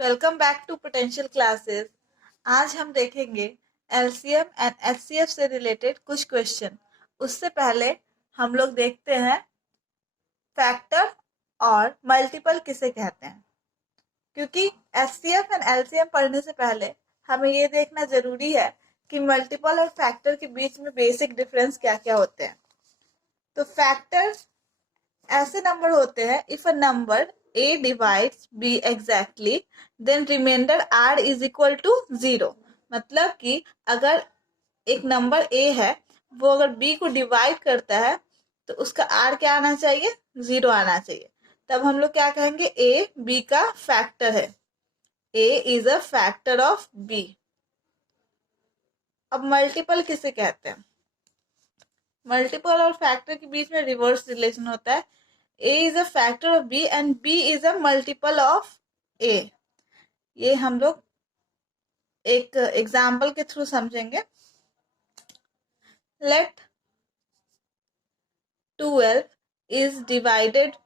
Welcome back to potential classes. आज हम देखेंगे एलसीएम एंड एचसीएफ से रिलेटेड कुछ क्वेश्चन। उससे पहले हम लोग देखते हैं फैक्टर और मल्टीपल किसे कहते हैं, क्योंकि एचसीएफ एंड एलसीएम पढ़ने से पहले हमें ये देखना जरूरी है कि मल्टीपल और फैक्टर के बीच में बेसिक डिफरेंस क्या क्या होते हैं। तो फैक्टर ऐसे नंबर होते हैं if a number a divides b exactly then remainder r is equal to 0। मतलब कि अगर एक नंबर a है, वो अगर b को डिवाइड करता है तो उसका r क्या आना चाहिए, 0 आना चाहिए। तब हम लोग क्या कहेंगे, a b का फैक्टर है, a is a factor of b। अब मल्टीपल किसे कहते हैं? मल्टीपल और फैक्टर के बीच में रिवर्स रिलेशन होता है। a is a factor of b and b is a multiple of a। ये हम लोग एक एग्जाम्पल के थ्रू समझेंगे। Let 12 is divided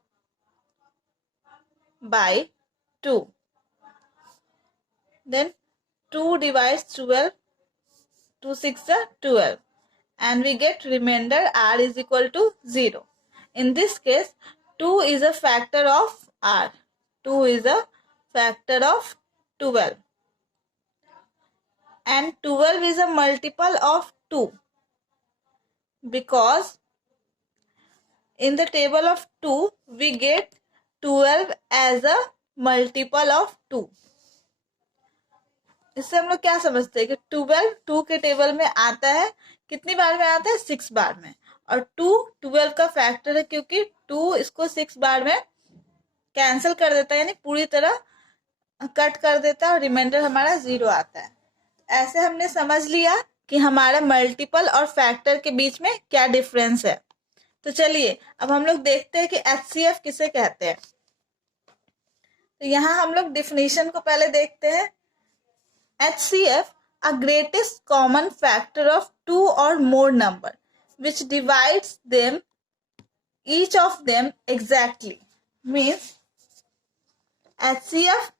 by 2, then 2 divides 12, 2 6 are 12, and we get remainder r is equal to 0. In this case 2 is a factor of r, 2 is a factor of 12, and 12 is a multiple of 2 because in the table of 2 we get 12 as a multiple of 2। इससे हम लोग क्या समझते हैं कि 12 2 के table में आता है, कितनी बार में आता है, 6 बार में, और 2 12 का फैक्टर है क्योंकि 2 इसको 6 बार में कैंसिल कर देता है, यानी पूरी तरह कट कर देता है और रिमाइंडर हमारा 0 आता है। ऐसे हमने समझ लिया कि हमारा मल्टीपल और फैक्टर के बीच में क्या डिफरेंस है। तो चलिए अब हम लोग देखते हैं कि एचसीएफ किसे कहते हैं। तो यहाँ हम लोग डिफिनीशन को पहले देखते हैं। HCF a greatest common factor of two or more number which divides them each of them exactly means HCF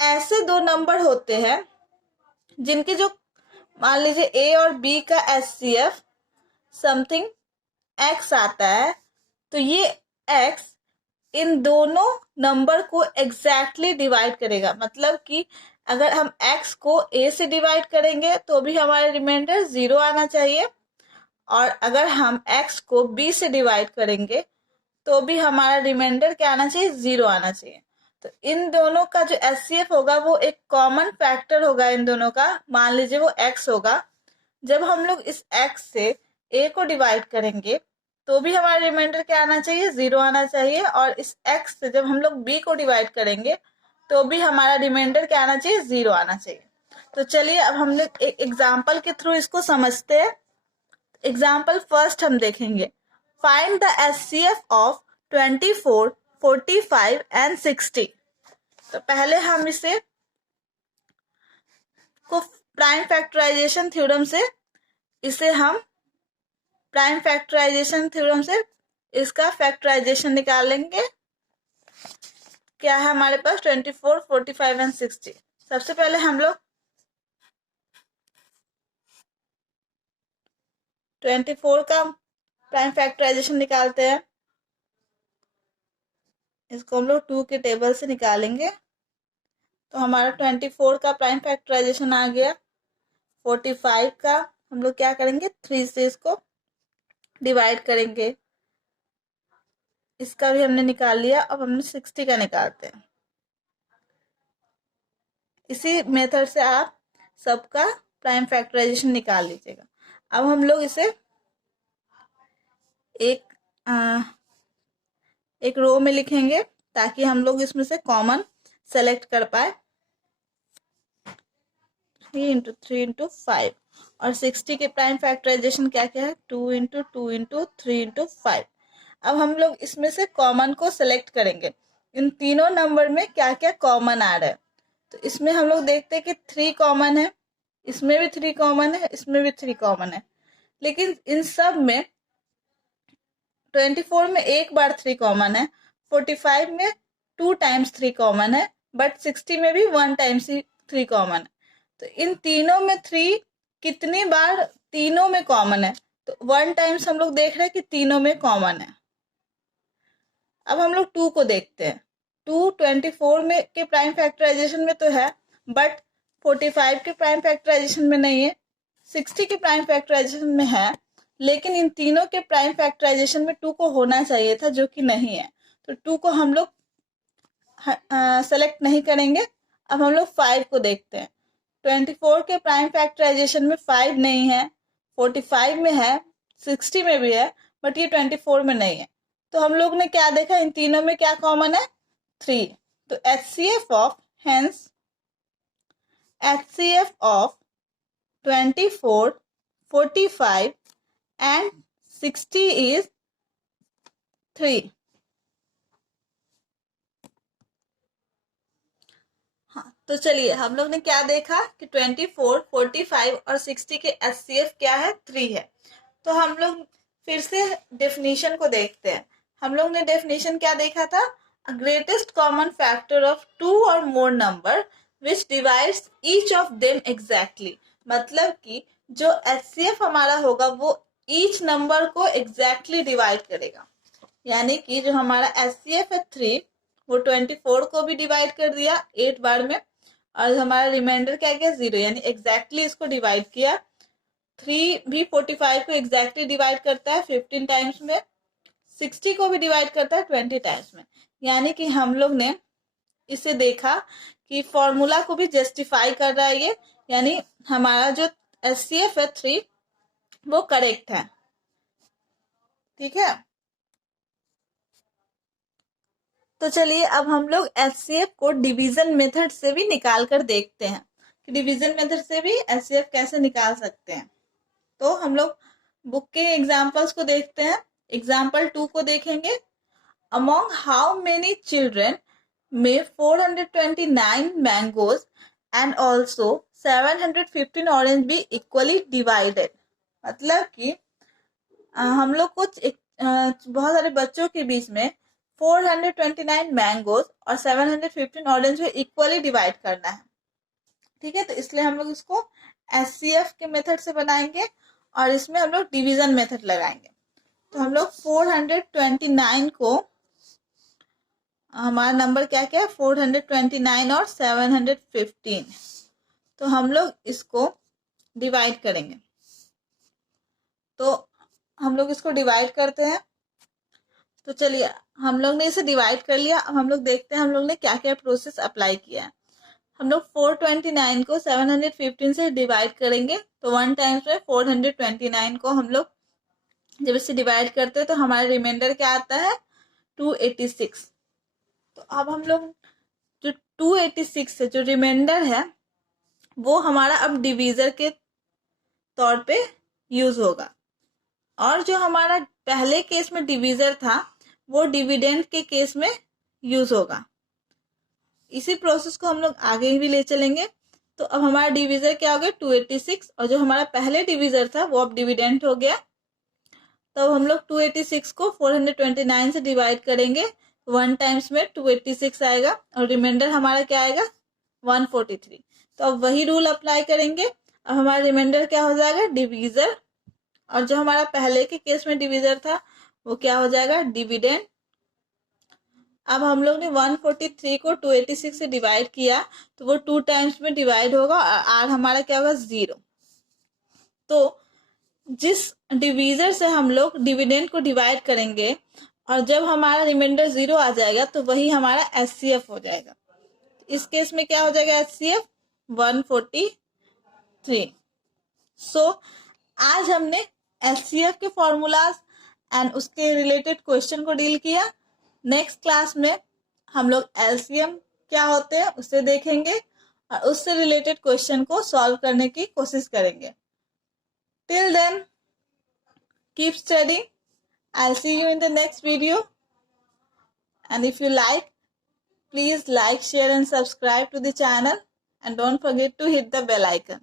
ऐसे दो नंबर होते हैं जिनके जो मान लीजिए A और B का HCF समथिंग X आता है, तो ये X इन दोनों नंबर को एग्जैक्टली डिवाइड करेगा। मतलब कि अगर हम x को a से डिवाइड करेंगे तो भी हमारा रिमाइंडर 0 आना चाहिए, और अगर हम x को b से डिवाइड करेंगे तो भी हमारा रिमाइंडर क्या आना चाहिए, 0 आना चाहिए। तो इन दोनों का जो एचसीएफ होगा वो एक कॉमन फैक्टर होगा इन दोनों का, मान लीजिए वो x होगा। जब हम लोग इस x से a को डिवाइड करेंगे तो भी हमारा रिमाइंडर क्या आना चाहिए, 0 आना चाहिए, और इस x से जब हम लोग b को डिवाइड करेंगे तो भी हमारा रिमाइंडर क्या आना चाहिए, 0 आना चाहिए। तो चलिए अब हम लोग एक एग्जाम्पल के थ्रू इसको समझते हैं। एग्जाम्पल फर्स्ट हम देखेंगे, find the HCF of 24, 45 and 60। तो पहले हम इसे को प्राइम फैक्टराइजेशन थ्योरम से इसका फैक्टराइजेशन निकालेंगे। क्या है हमारे पास, 24, 45 एंड 60। सबसे पहले हम लोग 24 का प्राइम फैक्टराइजेशन निकालते हैं। इसको हम लोग 2 के टेबल से निकालेंगे तो हमारा 24 का प्राइम फैक्टराइजेशन आ गया। 45 का हम लोग क्या करेंगे, 3 से इसको डिवाइड करेंगे, इसका भी हमने निकाल लिया। अब हमने 60 का निकालते हैं। इसी मेथड से आप सबका प्राइम फैक्टराइजेशन निकाल लीजिएगा। अब हम लोग इसे एक रो में लिखेंगे ताकि हम लोग इसमें से कॉमन सेलेक्ट कर पाए। 3 इंटू 3 इंटू 5, और 60 के प्राइम फैक्टराइजेशन क्या क्या है, 2 इंटू 2 इंटू 3 इंटू 5। अब हम लोग इसमें से कॉमन को सेलेक्ट करेंगे। इन तीनों नंबर में क्या क्या कॉमन आ रहा है, तो इसमें हम लोग देखते हैं कि 3 कॉमन है, इसमें भी 3 कॉमन है, इसमें भी 3 कॉमन है। लेकिन इन सब में 24 में एक बार 3 कॉमन है, 45 में 2 टाइम्स 3 कॉमन है, बट 60 में भी 1 टाइम्स ही 3 कॉमन है। तो इन तीनों में 3 कितनी बार तीनों में कॉमन है, तो 1 टाइम्स हम लोग देख रहे हैं कि तीनों में कॉमन है। अब हम लोग 2 को देखते हैं। 2 24 में के प्राइम फैक्टराइजेशन में तो है, बट 45 के प्राइम फैक्टराइजेशन में नहीं है, 60 के प्राइम फैक्टराइजेशन में है, लेकिन इन तीनों के प्राइम फैक्टराइजेशन में 2 को होना चाहिए था, जो कि नहीं है। तो 2 को हम लोग सेलेक्ट नहीं करेंगे। अब हम लोग 5 को देखते हैं। 24 के प्राइम फैक्टराइजेशन में 5 नहीं है, 45 में है, 60 में भी है, बट ये 24 में नहीं है। तो हम लोग ने क्या देखा, इन तीनों में क्या कॉमन है, 3। तो HCF ऑफ 24, 45 एंड 60 इज 3। हाँ, तो चलिए हम लोग ने क्या देखा कि 24, 45 और 60 के HCF क्या है, 3 है। तो हम लोग फिर से डेफिनेशन को देखते हैं। हम लोग ने डेफिनेशन क्या देखा था, ग्रेटेस्ट कॉमन फैक्टर ऑफ 2 और मोर number which divides each of them exactly. मतलब कि जो HCF हमारा होगा वो ईच नंबर को एग्जैक्टली डिवाइड करेगा। यानी कि जो हमारा HCF है 3, वो 24 को भी डिवाइड कर दिया 8 बार में, और हमारा रिमाइंडर क्या गया, 0, यानी एग्जैक्टली इसको डिवाइड किया। 3 भी 45 को एग्जैक्टली डिवाइड करता है 15 टाइम्स में, 60 को भी डिवाइड करता है 20 टाइम्स में। यानी कि हम लोग ने इसे देखा कि फॉर्मूला को भी जस्टिफाई कर रहा है ये, यानी हमारा जो HCF है 3 वो करेक्ट है। ठीक है, तो चलिए अब हम लोग HCF को डिवीजन मेथड से भी निकाल कर देखते हैं कि डिवीजन मेथड से भी HCF कैसे निकाल सकते हैं। तो हम लोग बुक के एग्जाम्पल्स को देखते हैं। एग्जाम्पल 2 को देखेंगे। अमॉन्ग हाउ मेनी चिल्ड्रेन में 429 mangoes and also 715 orange be equally divided. मतलब कि हम लोग कुछ बहुत सारे बच्चों के बीच में 429 मैंगोज और 715 ऑरेंज को इक्वली डिवाइड करना है। ठीक है, तो इसलिए हम लोग इसको HCF के मेथड से बनाएंगे और इसमें हम लोग डिवीजन मेथड लगाएंगे। तो हम लोग 429 को, हमारा नंबर क्या क्या है, 429 और 715, तो हम लोग इसको डिवाइड करेंगे। तो हम लोग इसको डिवाइड करते हैं। तो चलिए हम लोग ने इसे डिवाइड कर लिया। अब हम लोग देखते हैं हम लोग ने क्या क्या प्रोसेस अप्लाई किया है। हम लोग 429 को 715 से डिवाइड करेंगे, तो 1 टाइम्स में 429 को हम लोग जब इसे डिवाइड करते हैं तो हमारा रिमाइंडर क्या आता है, 286। तो अब हम लोग जो 286 है, जो रिमाइंडर है, वो हमारा अब डिवीजर के तौर पे यूज होगा। और जो हमारा पहले केस में डिवीजर था वो डिविडेंड के केस में यूज होगा। इसी प्रोसेस को हम लोग आगे भी ले चलेंगे। तो अब हमारा डिवीजर क्या हो गया, 286, और जो हमारा पहले डिवीजर था वो अब डिविडेंड हो गया। तो हम लोग 286 को 429 से डिवाइड करेंगे, 1 टाइम्स में 286 आएगा और रिमाइंडर हमारा क्या आएगा, 143। तो अब वही रूल अप्लाई करेंगे। अब हमारा रिमाइंडर क्या हो जाएगा, डिवीजर, और जो हमारा पहले के केस में डिवीजर था वो क्या हो जाएगा, डिविडेंड। अब हम लोग ने 143 को 286 से डिवाइड किया तो वो 2 टाइम्स में डिवाइड होगा और आर हमारा क्या होगा, 0। तो जिस डिवीजर से हम लोग डिविडेंड को डिवाइड करेंगे और जब हमारा रिमाइंडर 0 आ जाएगा तो वही हमारा HCF हो जाएगा। इस केस में क्या हो जाएगा, HCF 143। सो आज हमने HCF के फॉर्मूलाज एंड उसके रिलेटेड क्वेश्चन को डील किया। नेक्स्ट क्लास में हम लोग LCM क्या होते हैं उसे देखेंगे और उससे रिलेटेड क्वेश्चन को सॉल्व करने की कोशिश करेंगे। Till then keep studying. I'll see you in the next video. And if you like, please like, share and subscribe to the channel. And don't forget to hit the bell icon.